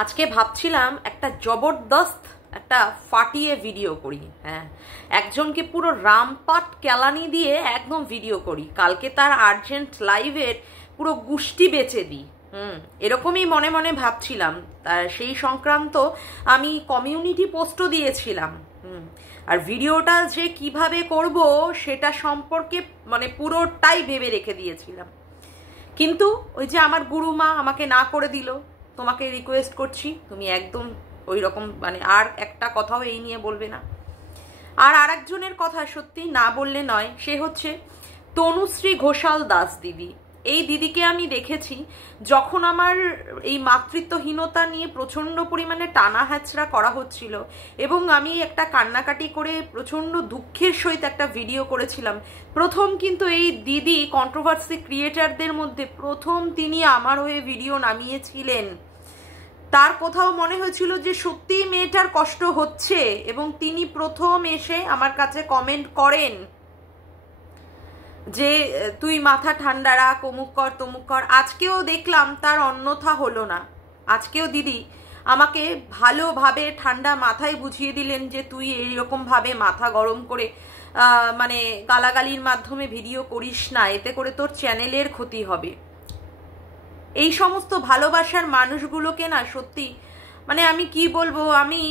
আজকে ভাবছিলাম একটা জবরদস্ত একটা ফাটিয়ে ভিডিও করি। হ্যাঁ, একজনকে পুরো রামপাট কেলানি দিয়ে একদম ভিডিও করি, কালকে তার আর্জেন্ট লাইভের পুরো গুষ্টি বেচে দিই। এরকমই মনে মনে ভাবছিলাম। তার সেই সংক্রান্ত আমি কমিউনিটি পোস্টও দিয়েছিলাম। আর ভিডিওটা যে কিভাবে করব সেটা সম্পর্কে মানে পুরোটাই ভেবে রেখে দিয়েছিলাম, কিন্তু ওই যে আমার গুরুমা আমাকে না করে দিল। তোমাকে রিকোয়েস্ট করছি, তুমি একদম ওই রকম মানে আর একটা কথাও এই নিয়ে বলবে না। আর আরেকজনের কথা সত্যি না বললে নয়, সে হচ্ছে তনুশ্রী ঘোষাল দাস দিদি। এই দিদিকে আমি দেখেছি যখন আমার এই মাতৃত্বহীনতা নিয়ে প্রচণ্ড পরিমাণে টানা হ্যাচড়া করা হচ্ছিল, এবং আমি একটা কান্নাকাটি করে প্রচণ্ড দুঃখের সহিত একটা ভিডিও করেছিলাম। প্রথম কিন্তু এই দিদি কন্ট্রোভার্সি ক্রিয়েটারদের মধ্যে প্রথম তিনি আমার হয়ে ভিডিও নামিয়েছিলেন। তার কোথাও মনে হয়েছিল যে সত্যিই মেয়েটার কষ্ট হচ্ছে, এবং তিনি প্রথম এসে আমার কাছে কমেন্ট করেন যে তুই মাথা ঠান্ডা রাখ, অমুক কর তমুক কর। আজকেও দেখলাম তার অন্যথা হলো না। আজকেও দিদি আমাকে ভালোভাবে ঠান্ডা মাথায় বুঝিয়ে দিলেন যে তুই এইরকমভাবে মাথা গরম করে মানে গালাগালির মাধ্যমে ভিডিও করিস না, এতে করে তোর চ্যানেলের ক্ষতি হবে। এই সমস্ত ভালোবাসার মানুষগুলোকে না সত্যি মানে আমি কি বলবো, আমি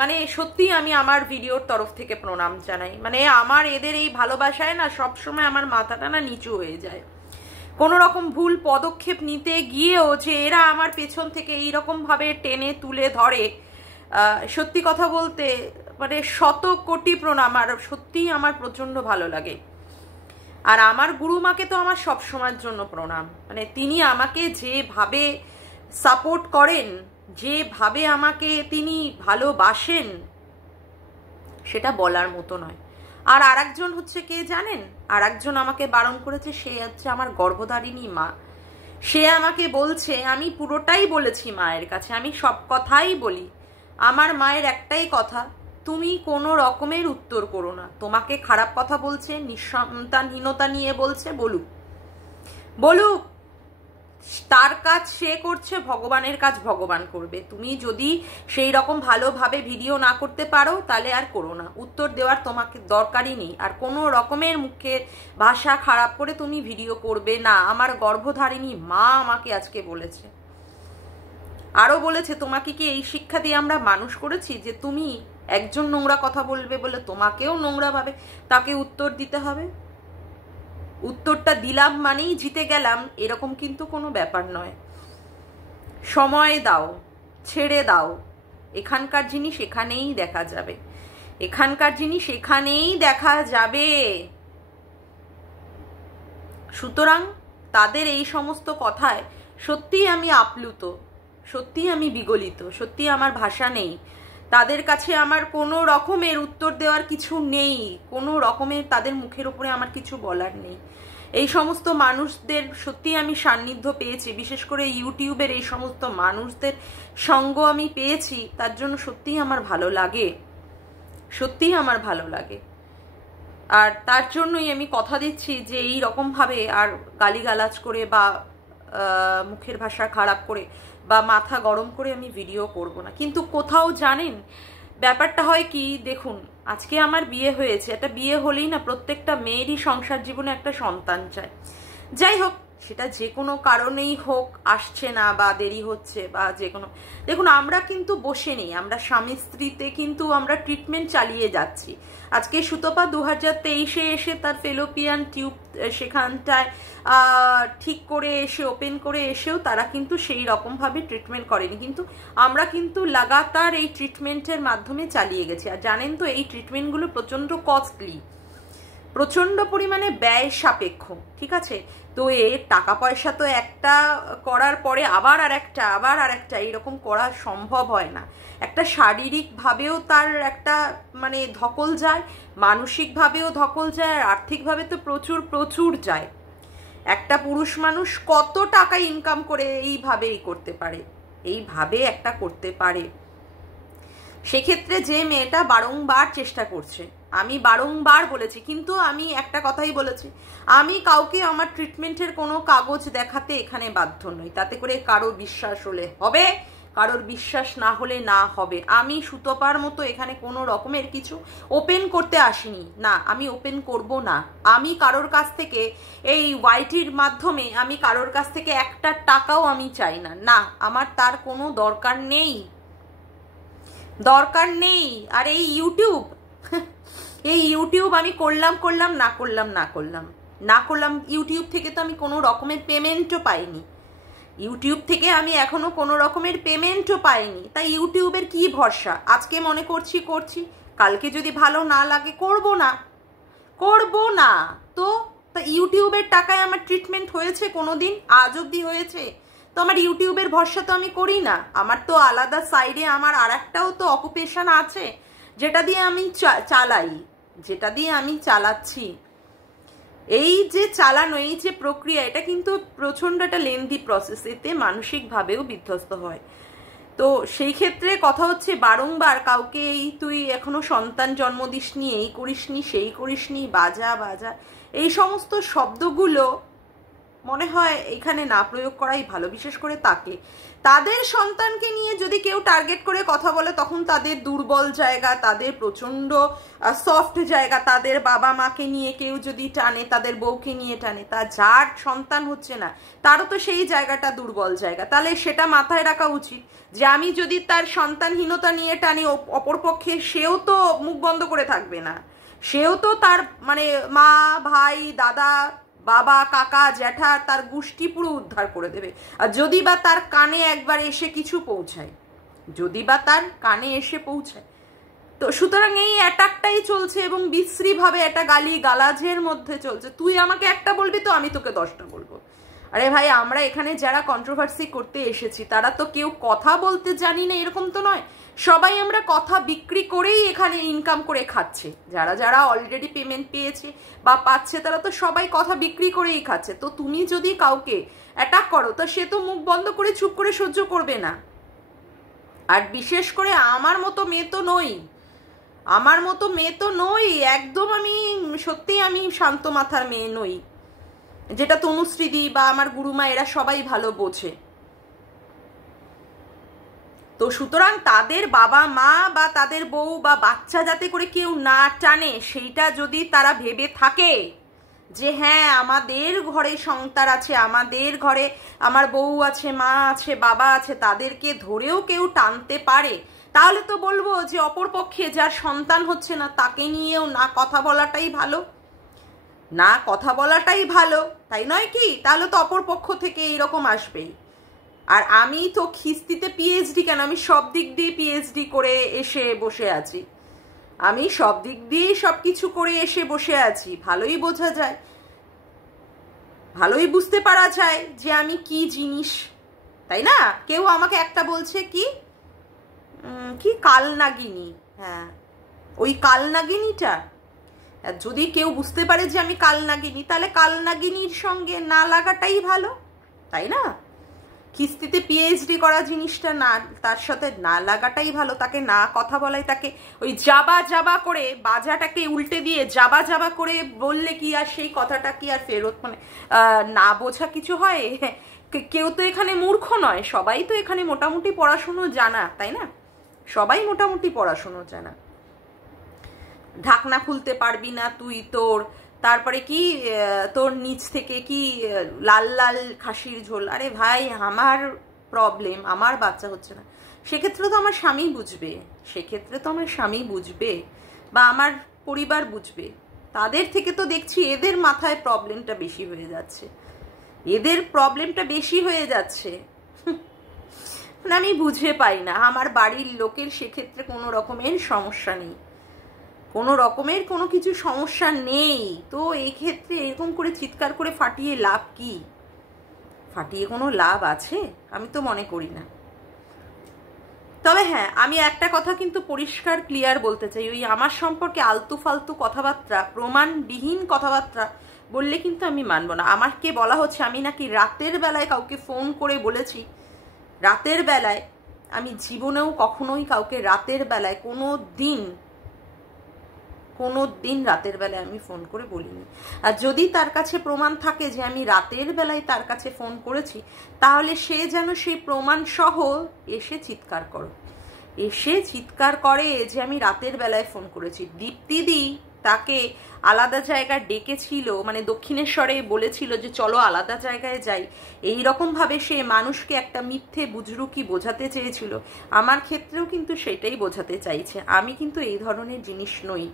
মানে সত্যি আমি আমার ভিডিওর তরফ থেকে প্রণাম জানাই। মানে আমার এদের এই ভালোবাসায় না সবসময় আমার মাথাটা না নিচু হয়ে যায়। কোনো রকম ভুল পদক্ষেপ নিতে গিয়েও যে এরা আমার পেছন থেকে এইরকমভাবে টেনে তুলে ধরে, সত্যি কথা বলতে মানে শত কোটি প্রণাম। আর সত্যিই আমার প্রচণ্ড ভালো লাগে। আর আমার গুরুমাকে তো আমার সব সময়ের জন্য প্রণাম। মানে তিনি আমাকে যেভাবে সাপোর্ট করেন, যেভাবে আমাকে তিনি ভালোবাসেন, সেটা বলার মতো নয়। আর আরেকজন হচ্ছে কে জানেন, আরেকজন আমাকে বারণ করেছে, সে হচ্ছে আমার গর্ভধারিণী মা। সে আমাকে বলছে, আমি পুরোটাই বলেছি মায়ের কাছে, আমি সব কথাই বলি। আমার মায়ের একটাই কথা, তুমি কোনো রকমের উত্তর করো না। তোমাকে খারাপ কথা বলছে, নিঃসন্তানহীনতা নিয়ে বলছে, বলুক বলুক, তার কাজ সে করছে, ভগবানের কাজ ভগবান করবে। তুমি যদি সেই রকম ভালোভাবে ভিডিও না করতে পারো তাহলে আর করো না, উত্তর দেওয়ার তোমাকে দরকারই নেই। আর কোনো রকমের মুখের ভাষা খারাপ করে তুমি ভিডিও করবে না। আমার গর্ভধারিণী মা আমাকে আজকে বলেছে, আরো বলেছে, তোমাকে কি এই শিক্ষা দিয়ে আমরা মানুষ করেছি যে তুমি একজন নোংরা কথা বলবে বলে তোমাকেও নোংরা ভাবে তাকে উত্তর দিতে হবে? উত্তরটা দিলাম মানেই জিতে গেলাম, এরকম কিন্তু কোনো ব্যাপার নয়। সময় দাও, ছেড়ে দাও। এখানকার জিনিস এখানেই দেখা যাবে, এখানকার জিনিস এখানেই দেখা যাবে। সুতরাং তাদের এই সমস্ত কথায় সত্যিই আমি আপ্লুত, সত্যিই আমি বিগলিত, সত্যিই আমার ভাষা নেই। তাদের কাছে আমার কোনো রকমের উত্তর দেওয়ার কিছু নেই, কোনো রকমের তাদের মুখের উপরে আমার কিছু বলার নেই। এই সমস্ত মানুষদের সত্যি আমি সান্নিধ্য পেয়েছি, বিশেষ করে ইউটিউবের এই সমস্ত মানুষদের সঙ্গ আমি পেয়েছি, তার জন্য সত্যিই আমার ভালো লাগে, সত্যিই আমার ভালো লাগে। আর তার জন্যই আমি কথা দিচ্ছি যে এই রকমভাবে আর গালিগালাজ করে বা মুখের ভাষা খারাপ করে বা মাথা গরম করে আমি ভিডিও করব না। কিন্তু কোথাও জানেন ব্যাপারটা হয় কি, দেখুন আজকে আমার বিয়ে হয়েছে, একটা বিয়ে হলেই না প্রত্যেকটা মেয়েরই সংসার জীবনে একটা সন্তান চায়। যাই হোক, সেটা যে কোনো কারণেই হোক, আসছে না বা দেরি হচ্ছে বা যে কোনো, দেখুন আমরা কিন্তু বসে নেই, আমরা স্বামী স্ত্রীতে কিন্তু আমরা ট্রিটমেন্ট চালিয়ে যাচ্ছি। আজকে সুতপা 2023-এ এসে তার ফেলোপিয়ান টিউব সেখানটায় ঠিক করে এসে ওপেন করে এসেও তারা কিন্তু সেই রকমভাবে ট্রিটমেন্ট করেনি, কিন্তু আমরা কিন্তু লাগাতার এই ট্রিটমেন্টের মাধ্যমে চালিয়ে গেছি। আর জানেন তো এই ট্রিটমেন্টগুলো প্রচণ্ড কস্টলি, প্রচণ্ড পরিমাণে ব্যয় সাপেক্ষ, ঠিক আছে? তো এর টাকা পয়সা তো একটা করার পরে আবার আর একটা এইরকম করা সম্ভব হয় না। একটা শারীরিকভাবেও তার একটা মানে ধকল যায়, মানসিকভাবেও ধকল যায়, আর আর্থিকভাবে তো প্রচুর প্রচুর যায়। একটা পুরুষ মানুষ কত টাকা ইনকাম করে এইভাবেই করতে পারে, এইভাবে একটা করতে পারে? সেক্ষেত্রে যে মেয়েটা বারংবার চেষ্টা করছে, আমি বারংবার বলেছি, কিন্তু আমি একটা কথাই বলেছি, আমি কাউকে আমার ট্রিটমেন্টের কোনো কাগজ দেখাতে এখানে বাধ্য নই। তাতে করে কারো বিশ্বাস হলে হবে, কারোর বিশ্বাস না হলে না হবে। আমি সুতপার মতো এখানে কোনো রকমের কিছু ওপেন করতে আসিনি, না আমি ওপেন করব না। আমি কারোর কাছ থেকে এই ওয়াইটির মাধ্যমে আমি কারোর কাছ থেকে একটা টাকাও আমি চাই না, না আমার তার কোনো দরকার নেই, দরকার নেই। আর এই ইউটিউব এই ইউটিউব আমি করলাম না করলাম ইউটিউব থেকে তো আমি কোনো রকমের পেমেন্টও পাইনি, ইউটিউব থেকে আমি এখনো কোনো রকমের পেমেন্টও পাইনি। তাই ইউটিউবের কি ভরসা? আজকে মনে করছি, কালকে যদি ভালো না লাগে করব না। তো ইউটিউবের টাকায় আমার ট্রিটমেন্ট হয়েছে কোনোদিন? আজ অব্দি হয়েছে? তো আমার ইউটিউবের ভরসা তো আমি করি না। আমার তো আলাদা সাইডে আমার আর একটাও তো অকুপেশন আছে, যেটা দিয়ে আমি চালাচ্ছি। এই যে চালানো, এই যে প্রক্রিয়া, এটা কিন্তু প্রচণ্ড একটা লেন্দি প্রসেস, এতে মানসিকভাবেও বিধ্বস্ত হয়। তো সেই ক্ষেত্রে কথা হচ্ছে, বারংবার কাউকে এই তুই এখনো সন্তান জন্ম দিসনি, এই করিসনি, সেই করিসনি, বাজা এই সমস্ত শব্দগুলো মনে হয় এখানে না প্রয়োগ করাই ভালো। বিশেষ করে তাদের সন্তানকে নিয়ে যদি কেউ টার্গেট করে কথা বলে, তখন তাদের দুর্বল জায়গা, তাদের প্রচণ্ড সফট জায়গা, তাদের বাবা মাকে নিয়ে কেউ যদি টানে, তাদের বউকে নিয়ে টানে, তা যার সন্তান হচ্ছে না তারও তো সেই জায়গাটা দুর্বল জায়গা। তাহলে সেটা মাথায় রাখা উচিত যে আমি যদি তার সন্তানহীনতা নিয়ে টানি, অপরপক্ষে সেও তো মুখ বন্ধ করে থাকবে না, সেও তো তার মানে মা, ভাই, দাদা, বাবা, কাকা, জ্যাঠা, তার গোষ্ঠী পুরো উদ্ধার করে দেবে। আর যদি বা তার কানে একবার এসে কিছু পৌঁছায়, তো সুতরাং এই অ্যাটাকটাই চলছে এবং বিশ্রীভাবে একটা গালাজের মধ্যে চলছে। তুই আমাকে একটা বলবি তো আমি তোকে 10টা বলবো। আরে ভাই, আমরা এখানে যারা কন্ট্রোভার্সি করতে এসেছি তারা তো কেউ কথা বলতে জানি না এরকম তো নয়, সবাই আমরা কথা বিক্রি করেই এখানে ইনকাম করে খাচ্ছে। যারা অলরেডি পেমেন্ট পেয়েছে বা পাচ্ছে তারা তো সবাই কথা বিক্রি করেই খাচ্ছে। তো তুমি যদি কাউকে অ্যাটাক করো, তো সে তো মুখ বন্ধ করে চুপ করে সহ্য করবে না। আর বিশেষ করে আমার মতো মেয়ে তো নই, একদম আমি সত্যিই আমি শান্ত মাথার মেয়ে নই, যেটা তনুশ্রীদি বা আমার গুরুমা এরা সবাই ভালো বোঝে। তো সুতরাং তাদের বাবা মা বা তাদের বউ বা বাচ্চা যাতে করে কেউ না টানে, সেইটা যদি তারা ভেবে থাকে যে হ্যাঁ আমাদের ঘরে সন্তান আছে, আমাদের ঘরে আমার বউ আছে, মা আছে, বাবা আছে, তাদেরকে ধরেও কেউ টানতে পারে, তাহলে তো বলবো যে অপরপক্ষে যার সন্তান হচ্ছে না তাকে নিয়েও না কথা বলাটাই ভালো, তাই নয় কি? তাহলে তো অপরপক্ষ থেকে এইরকম আসবেই। আর আমি তো খিস্তিতে পিএইচডি কেন, আমি সব দিক দিয়ে পিএইচডি করে এসে বসে আছি, আমি সব দিক দিয়েই সব কিছু করে এসে বসে আছি। ভালোই বোঝা যায়, ভালোই বুঝতে পারা যায় যে আমি কি জিনিস, তাই না? কেউ আমাকে একটা বলছে কি কালনাগিনী, হ্যাঁ ওই কালনাগিনীটা যদি কেউ বুঝতে পারে যে আমি কালনাগিনী, তাহলে কালনাগিনীর সঙ্গে না লাগাটাই ভালো, তাই না? কিস্তিতে পিএইচডি করা জিনিসটা না, তার সাথে না লাগাটাই ভালো, তাকে না কথা বলাই, তাকে ওই জাবা করে বাজাটাকে উল্টে দিয়ে জাবা করে বললে কি আর সেই কথাটা কি আর ফেরত মানে না বোঝা কিছু হয়? কেউ তো এখানে মূর্খ নয়, সবাই তো এখানে মোটামুটি পড়াশুনো জানা, তাই না? সবাই মোটামুটি পড়াশুনো জানা। ঢাকনা খুলতে পারবি না তুই, তারপরে কি তোর নিচ থেকে কি লাল খাসির ঝোল। আরে ভাই, আমার প্রবলেম, আমার বাচ্চা হচ্ছে না, সেক্ষেত্রে তো আমার স্বামী বুঝবে, বা আমার পরিবার বুঝবে। তাদের থেকে তো দেখছি এদের মাথায় প্রবলেমটা বেশি হয়ে যাচ্ছে, মানে আমি বুঝে পাই না। আমার বাড়ির লোকের সেক্ষেত্রে কোনো রকমের সমস্যা নেই, কোনো কিছু সমস্যা নেই। তো এই ক্ষেত্রে এরকম করে চিৎকার করে ফাটিয়ে লাভ কি? ফাটিয়ে কোনো লাভ আছে? আমি তো মনে করি না। তবে হ্যাঁ, আমি একটা কথা কিন্তু পরিষ্কার ক্লিয়ার বলতে চাই, ওই আমার সম্পর্কে আলতু ফালতু কথাবার্তা, প্রমাণবিহীন কথাবার্তা বললে কিন্তু আমি মানব না। আমাকে বলা হচ্ছে আমি নাকি রাতের বেলায় কাউকে ফোন করে বলেছি। রাতের বেলায় আমি জীবনেও কখনোই কাউকে রাতের বেলায় কোনো দিন রাতের বেলায় আমি ফোন করে বলিনি। আর যদি তার কাছে প্রমাণ থাকে যে আমি রাতের বেলায় তার কাছে ফোন করেছি, তাহলে সে যেন সেই প্রমাণ সহ এসে চিৎকার করে যে আমি রাতের বেলায় ফোন করেছি। দীপ্তিদি তাকে আলাদা জায়গায় ডেকেছিল, মানে দক্ষিণেশ্বরে বলেছিল যে চলো আলাদা জায়গায় যাই, এই রকম ভাবে সে মানুষকে একটা মিথ্যে বুজরুকি বোঝাতে চেয়েছিল। আমার ক্ষেত্রেও কিন্তু সেটাই বোঝাতে চাইছে। আমি কিন্তু এই ধরনের জিনিস নই।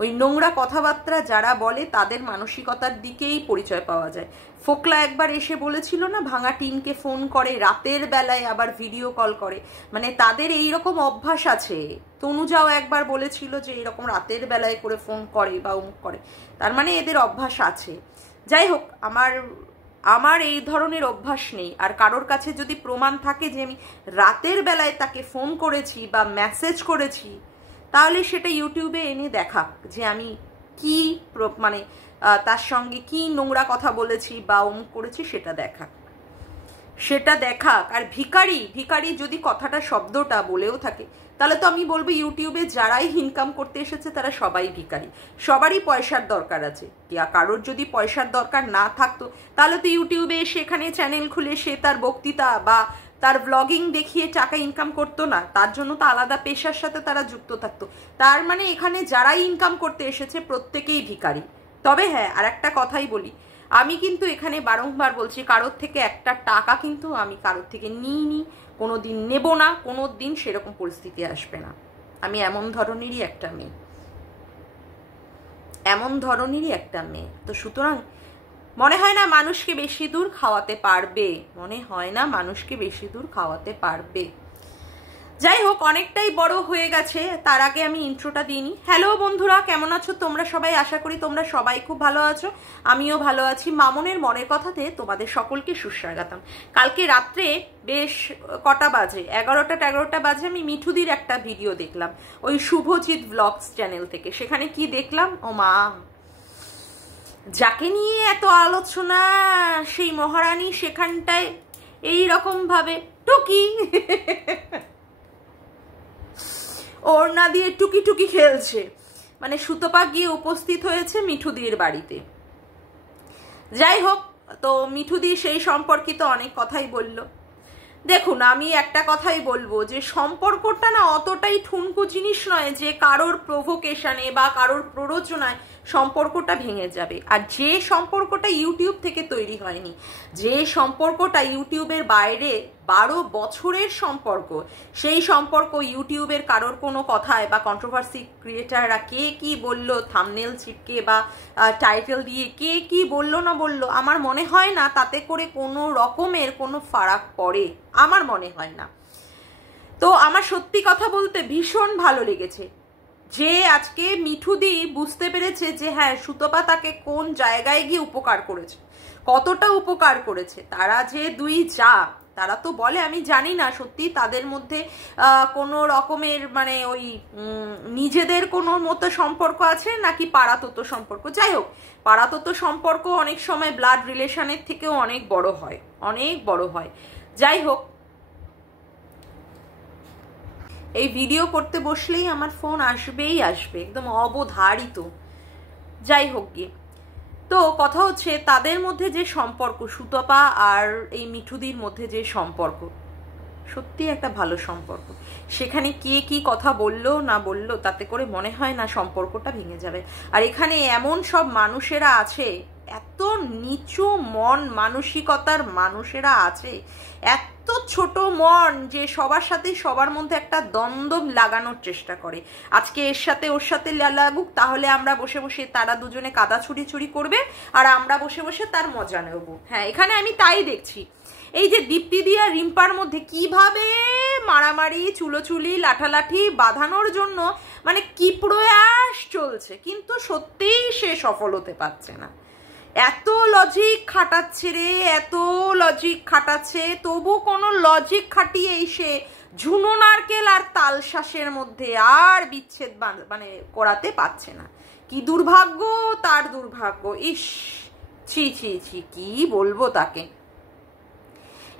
ওই নোংরা কথাবার্তা যারা বলে তাদের মানসিকতার দিকেই পরিচয় পাওয়া যায়। ফোকলা একবার এসে বলেছিল না, ভাঙা টিনকে ফোন করে রাতের বেলায়, আবার ভিডিও কল করে, মানে তাদের এই রকম অভ্যাস আছে। তনুজাও একবার বলেছিল যে এরকম রাতের বেলায় করে ফোন করে বা অমুক করে, তার মানে এদের অভ্যাস আছে। যাই হোক, আমার এই ধরনের অভ্যাস নেই। আর কারোর কাছে যদি প্রমাণ থাকে যে আমি রাতের বেলায় তাকে ফোন করেছি বা মেসেজ করেছি, তাহলে সেটা ইউটিউবে এনে দেখাক যে আমি কি মানে তার সঙ্গে কি নোংরা কথা বলেছি বা অমুক করেছি, সেটা দেখাক। আর ভিখারি যদি কথাটা শব্দটা বলেও থাকে, তাহলে তো আমি বলবো ইউটিউবে যারাই ইনকাম করতে এসেছে তারা সবাই ভিখারি। সবারই পয়সার দরকার আছে। কারোর যদি পয়সার দরকার না থাকতো, তাহলে তো ইউটিউবে সেখানে চ্যানেল খুলে সে তার বক্তৃতা বা তার ব্লগিং দেখিয়ে টাকা ইনকাম করতো না। তার জন্য তো আলাদা পেশার সাথে তারা যুক্ত থাকতো। তার মানে এখানে যারাই ইনকাম করতে এসেছে প্রত্যেকেই ভিখারি। তবে হ্যাঁ, আর একটা কথাই বলি, আমি কিন্তু এখানে বারংবার বলছি, কারোর থেকে একটা টাকা কিন্তু আমি কারোর থেকে নিইনি, কোনোদিন নেব না, কোনোদিন সেরকম পরিস্থিতি আসবে না। আমি এমন ধরনেরই একটা মেয়ে। তো সুতরাং মনে হয় না মানুষকে বেশি দূর খাওয়াতে পারবে। যাই হোক, অনেকটাই বড় হয়ে গেছে, তার আগে আমি ইন্ট্রোটা দিইনি। হ্যালো বন্ধুরা, কেমন আছো তোমরা সবাই? আশা করি তোমরা সবাই খুব ভালো আছো, আমিও ভালো আছি। মামনের মনের কথাতে তোমাদের সকলকে সুস্বাগতম। কালকে রাত্রে বেশ কটা বাজে, 11টা বাজে, আমি মিঠুদির একটা ভিডিও দেখলাম ওই শুভজিৎ ব্লগস চ্যানেল থেকে। সেখানে কি দেখলাম, ও মা, যাকে নিয়ে এত আলোচনা সেই মহারানী সেখানটায় এইরকম ভাবে টুকি ওড়না দিয়ে টুকি খেলছে। মানে সুতপা গিয়ে উপস্থিত হয়েছে মিঠুদির বাড়িতে। যাই হোক, তো মিঠুদি সেই সম্পর্কিত অনেক কথাই বলল। দেখুন, আমি একটা কথাই বলবো যে সম্পর্কটা না অতটাই ঠুনকো জিনিস নয় যে কারোর প্রভোকেশনে বা কারোর প্ররোচনায় সম্পর্কটা ভেঙে যাবে। আর যে সম্পর্কটা ইউটিউব থেকে তৈরি হয়নি, যে সম্পর্কটা ইউটিউবের বাইরে 12 বছরের সম্পর্ক, সেই সম্পর্ক ইউটিউবের কারোর কোনো কথায় বা কন্ট্রোভার্সি ক্রিয়েটাররা কে কি বলল, থাম্বনেল চিপকে বা টাইটেল দিয়ে কে কি বললো না বললো, আমার মনে হয় না তাতে করে কোনো রকমের কোনো ফারাক পড়ে, আমার মনে হয় না। তো আমার সত্যি কথা বলতে ভীষণ ভালো লেগেছে যে আজকে মিঠুদি বুঝতে পেরেছে যে হ্যাঁ, সুতপা তাকে কোন জায়গায় গিয়ে উপকার করেছে, কতটা উপকার করেছে। তারা যে দুই যা, তারা তো বলে, আমি জানি না সত্যি তাদের মধ্যে কোনো রকমের মানে ওই নিজেদের কোনো মতো সম্পর্ক আছে নাকি পাড়াতত্ত্ব সম্পর্ক। যাই হোক, পাড়াতত্ত্ব সম্পর্ক অনেক সময় ব্লাড রিলেশনের থেকেও অনেক বড় হয়। যাই হোক, এই ভিডিও করতে বসলেই আমার ফোন আসবেই আসবে, একদম অবধারিত। যাই হোক গিয়ে, তো কথা হচ্ছে তাদের মধ্যে যে সম্পর্ক, সুতপা আর এই মিঠুদির মধ্যে যে সম্পর্ক, সত্যি একটা ভালো সম্পর্ক। সেখানে কে কি কথা বললো না বললো তাতে করে মনে হয় না সম্পর্কটা ভেঙে যাবে। আর এখানে এমন সব মানুষেরা আছে, এত নিচু মন মানসিকতার মানুষেরা আছে, এত ছোট মন যে সবার সাথে সবার মধ্যে একটা দ্বন্দ্ব লাগানোর চেষ্টা করে। আজকে এর সাথে ওর সাথে লাগুক, তাহলে আমরা বসে বসে, তারা দুজনে কাদা ছুড়ি করবে আর আমরা বসে বসে তার মজা নেব। হ্যাঁ, এখানে আমি তাই দেখছি। এই যে দীপ্তিদি আর রিম্পার মধ্যে কিভাবে মারামারি, চুলোচুলি, লাঠালাঠি বাঁধানোর জন্য মানে কি প্রয়াস চলছে, কিন্তু সত্যিই সে সফল হতে পারছে না। এত লজিক খাটাচ্ছে, তবু কোনো লজিক খাটিয়েই সে ঝুনো নারকেল আর তালশাঁসের মধ্যে আর বিচ্ছেদ মানে করাতে পারছে না। কি দুর্ভাগ্য তার, দুর্ভাগ্য। ইস, ছি, কি বলবো তাকে।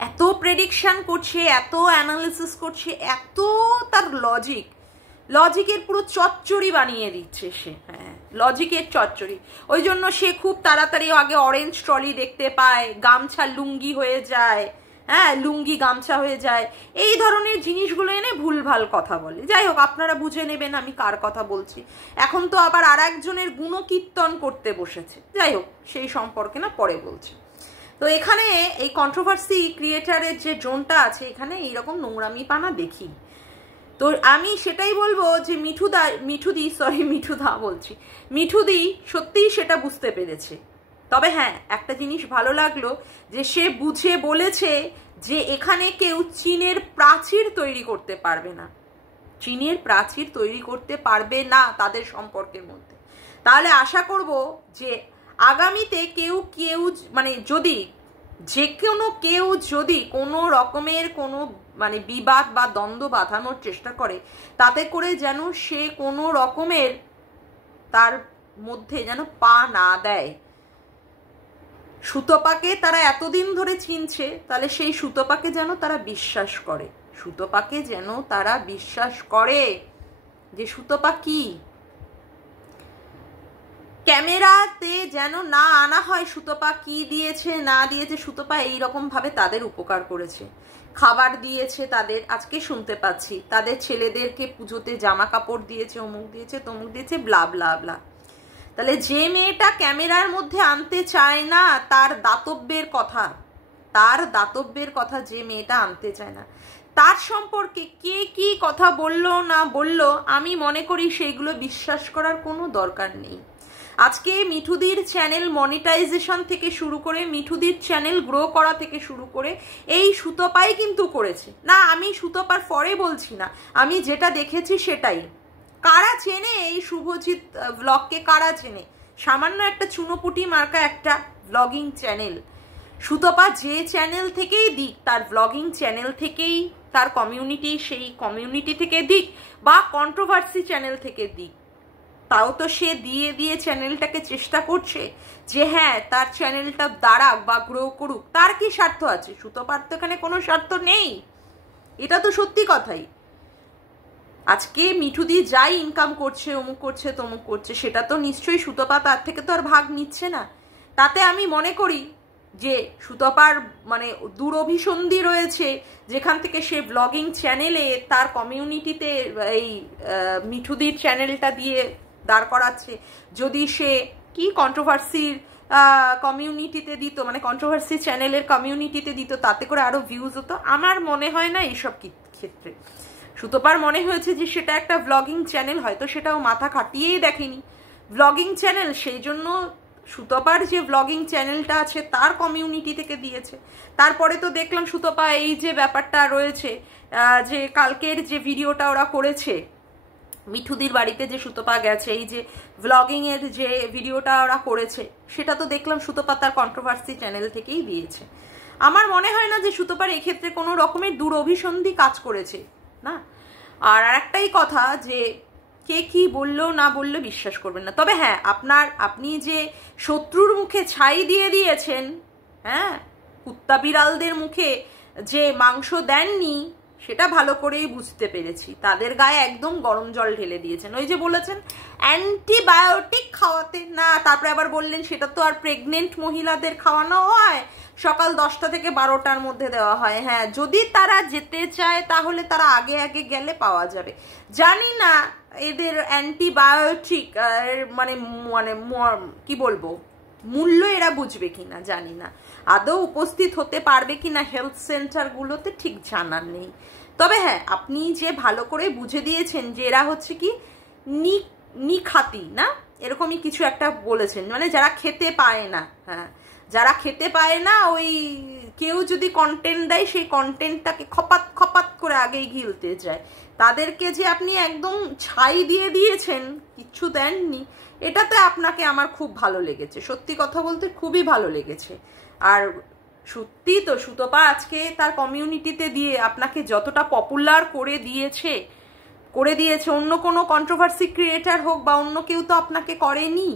এত প্রেডিকশন করছে, এত অ্যানালিসিস করছে, এত তার লজিক, লজিকের পুরো চচ্চড়ি বানিয়ে দিচ্ছে সে। হ্যাঁ, লজিকের চচ্চড়ি। ওই জন্য সে খুব তাড়াতাড়ি আগে অরেঞ্জ ট্রলি দেখতে পায়, গামছা লুঙ্গি হয়ে যায়, হ্যাঁ লুঙ্গি গামছা হয়ে যায়, এই ধরনের জিনিসগুলো এনে ভুলভাল কথা বলে। যাই হোক, আপনারা বুঝে নেবেন আমি কার কথা বলছি। এখন তো আবার আর একজনের গুণকীর্তন করতে বসেছে। যাই হোক, সেই সম্পর্কে না পরে বলছি। তো এখানে এই কন্ট্রোভার্সি ক্রিয়েটারের যে জোনটা আছে, এখানে এইরকম নোংরামি পানা দেখি। তো আমি সেটাই বলবো যে মিঠুদি সত্যিই সেটা বুঝতে পেরেছে। তবে হ্যাঁ, একটা জিনিস ভালো লাগলো যে সে বুঝে বলেছে যে এখানে কেউ চীনের প্রাচীর তৈরি করতে পারবে না, চীনের প্রাচীর তৈরি করতে পারবে না তাদের সম্পর্কের মধ্যে। তাহলে আশা করব যে আগামীতে কেউ মানে যদি যে কেউ যদি কোনো রকমের কোনো মানে বিবাদ বা দ্বন্দ্ব বাঁধানোর চেষ্টা করে, তাতে করে যেন সে কোনো রকমের তার মধ্যে যেন পা না দেয়। সুতপাকে তারা এতদিন ধরে চিনছে, তাহলে সেই সুতপাকে যেন তারা বিশ্বাস করে, সুতপাকে যেন তারা বিশ্বাস করে যে সুতপা কি। ক্যামেরাতে যেন না আনা হয় সুতপা কি দিয়েছে না দিয়েছে। সুতপা এইরকম ভাবে তাদের উপকার করেছে, খাবার দিয়েছে তাদের, আজকে শুনতে পাচ্ছি তাদের ছেলেদেরকে পুজোতে জামা কাপড় দিয়েছে, অমুক দিয়েছে তমুক দিয়েছে, ব্লা ব্লা ব্লা। তাহলে যে মেয়েটা ক্যামেরার মধ্যে আনতে চায় না তার দাতব্যের কথা যে মেয়েটা আনতে চায় না, তার সম্পর্কে কে কি কথা বললো না বললো, আমি মনে করি সেইগুলো বিশ্বাস করার কোনো দরকার নেই। আজকে মিঠুদির চ্যানেল মনিটাইজেশন থেকে শুরু করে, মিঠুদির চ্যানেল গ্রো করা থেকে শুরু করে এই সুতপাই কিন্তু করেছে। না, আমি সুতপার পরে বলছি না, আমি যেটা দেখেছি সেটাই। কারা চেনে এই শুভজিৎ ব্লগকে? কারা চেনে? সামান্য একটা চুনোপুটি মার্কা একটা ব্লগিং চ্যানেল। সুতপা যে চ্যানেল থেকেই দিক, তার ব্লগিং চ্যানেল থেকেই, তার কমিউনিটি সেই কমিউনিটি থেকে দিক, বা কন্ট্রোভার্সি চ্যানেল থেকে দিক, তাও তো সে দিয়ে চ্যানেলটাকে চেষ্টা করছে যে হ্যাঁ তার চ্যানেলটা দাঁড়াক বা গ্রো করুক। তার কি স্বার্থ আছে? সুতপার তো এখানে কোনো স্বার্থ নেই, এটা তো সত্যি কথাই। আজকে মিঠুদি যাই ইনকাম করছে, অমুক করছে তমুক করছে, সেটা তো নিশ্চয়ই সুতপা তার থেকে তো আর ভাগ নিচ্ছে না। তাতে আমি মনে করি যে সুতপার মানে দুরভিসন্ধি রয়েছে, যেখান থেকে সে ব্লগিং চ্যানেলে তার কমিউনিটিতে এই মিঠুদির চ্যানেলটা দিয়ে দাঁড় করাচ্ছে। যদি সে কি কন্ট্রোভার্সির কমিউনিটিতে দিত, মানে কন্ট্রোভার্সি চ্যানেলের কমিউনিটিতে দিত, তাতে করে আরো ভিউজ হতো। আমার মনে হয় না এইসব ক্ষেত্রে। সুতপার মনে হয়েছে যে সেটা একটা ব্লগিং চ্যানেল, হয়তো সেটাও মাথা খাটিয়েই দেখেনি ব্লগিং চ্যানেল, সেই জন্য সুতপার যে ব্লগিং চ্যানেলটা আছে তার কমিউনিটি থেকে দিয়েছে। তারপরে তো দেখলাম সুতপা এই যে ব্যাপারটা রয়েছে, যে কালকের যে ভিডিওটা ওরা করেছে মিঠুদির বাড়িতে, যে সুতপা গেছে, এই যে ব্লগিং এর যে ভিডিওটা ওরা করেছে, সেটা তো দেখলাম সুতপা তার কন্ট্রোভার্সি চ্যানেল থেকেই দিয়েছে। আমার মনে হয় না যে সুতপার এক্ষেত্রে কোনো রকমের দুরভিসন্ধি কাজ করেছে না। আর একটাই কথা, যে কে কি বললো না বললো বিশ্বাস করবেন না। তবে হ্যাঁ, আপনি যে শত্রুর মুখে ছাই দিয়ে দিয়েছেন, হ্যাঁ কুত্তা বিড়ালদের মুখে যে মাংস দেননি, সেটা ভালো করেই বুঝতে পেরেছি। তাদের গায়ে একদম গরম জল ঢেলে দিয়েছেন। ওই যে বলেছেন অ্যান্টিবায়োটিক খাওয়াতে না, তারপরে আবার বললেন সেটা তো আর প্রেগনেন্ট মহিলাদের খাওয়ানো হয়, সকাল 10টা থেকে 12টার মধ্যে দেওয়া হয়। হ্যাঁ, যদি তারা যেতে চায় তাহলে তারা আগে আগে গেলে পাওয়া যাবে। জানি না এদের অ্যান্টিবায়োটিক মানে মানে কি বলবো মূল্য এরা বুঝবে কিনা, জানি না। আদৌ উপস্থিত হতে পারবে কিনা হেলথ সেন্টারগুলোতে, ঠিক জানার নেই। তবে হ্যাঁ, আপনি যে ভালো করে বুঝে দিয়েছেন যে এরা হচ্ছে কি নিখাতি না, এরকমই কিছু একটা বলেছেন, মানে যারা খেতে পায় না। হ্যাঁ, যারা খেতে পায় না, ওই কেউ যদি কন্টেন্ট দেয় সেই কন্টেন্টটাকে খপাত খপাত করে আগেই গিলতে যায়, তাদেরকে যে আপনি একদম ছাই দিয়ে দিয়েছেন, কিচ্ছু দেননি, এটাতে আপনাকে আমার খুব ভালো লেগেছে। সত্যি কথা বলতে খুবই ভালো লেগেছে। আর সত্যি তো সুতপা আজকে তার কমিউনিটিতে দিয়ে আপনাকে যতটা পপুলার করে দিয়েছে, অন্য কোনো কন্ট্রোভার্সি ক্রিয়েটার হোক বা অন্য কেউ তো আপনাকে করেনি।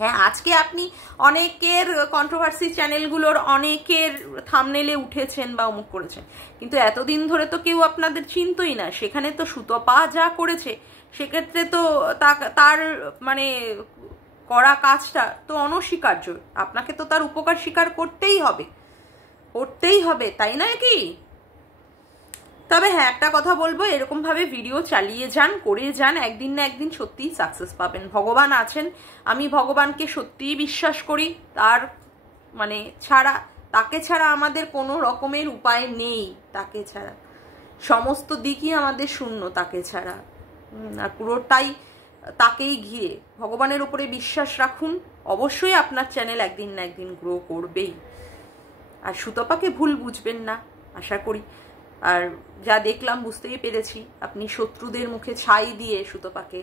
হ্যাঁ, আজকে আপনি অনেকের কন্ট্রোভার্সি চ্যানেলগুলোর অনেকের থাম্বনেলে উঠেছেন বা অমুক করেছেন, কিন্তু এতদিন ধরে তো কেউ আপনাদের চিনতই না। সেখানে তো সুতপা যা করেছে সেক্ষেত্রে তো তার মানে করা কাজটা তো অনস্বীকার্য। আপনাকে তো তার উপকার স্বীকার করতেই হবে, তাই নয় কি? তবে হ্যাঁ, একটা কথা বলবো, এরকমভাবে ভিডিও চালিয়ে যান, করে যান, একদিন না একদিন সত্যিই সাকসেস পাবেন। ভগবান আছেন, আমি ভগবানকে সত্যিই বিশ্বাস করি। তার মানে তাকে ছাড়া আমাদের কোনো রকমের উপায় নেই। তাকে ছাড়া সমস্ত দিকই আমাদের শূন্য, তাকে ছাড়া। আর পুরোটাই তাকেই ঘিরে। ভগবানের উপরে বিশ্বাস রাখুন, অবশ্যই আপনার চ্যানেল একদিন না একদিন গ্রো করবেই। আর সুতপাকে ভুল বুঝবেন না, আশা করি। আর যা দেখলাম বুঝতেই পেরেছি, আপনি শত্রুদের মুখে ছাই দিয়ে সুতপাকে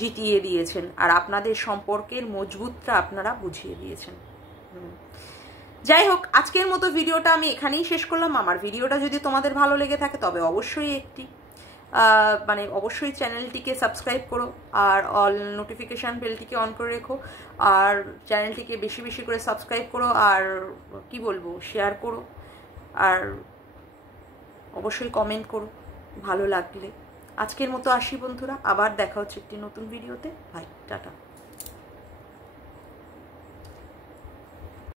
জিতিয়ে দিয়েছেন, আর আপনাদের সম্পর্কের মজবুতটা আপনারা বুঝিয়ে দিয়েছেন। যাই হোক, আজকের মতো ভিডিওটা আমি এখানেই শেষ করলাম। আমার ভিডিওটা যদি তোমাদের ভালো লেগে থাকে তবে অবশ্যই অবশ্যই চ্যানেলটিকে সাবস্ক্রাইব করো, আর অল নোটিফিকেশান বেলটিকে অন করে রেখো, আর চ্যানেলটিকে বেশি বেশি করে সাবস্ক্রাইব করো, আর কি বলবো, শেয়ার করো, আর অবশ্যই কমেন্ট করো ভালো লাগলে। আজকের মতো আসি বন্ধুরা, আবার দেখা হচ্ছে একটি নতুন ভিডিওতে। Bye, tata.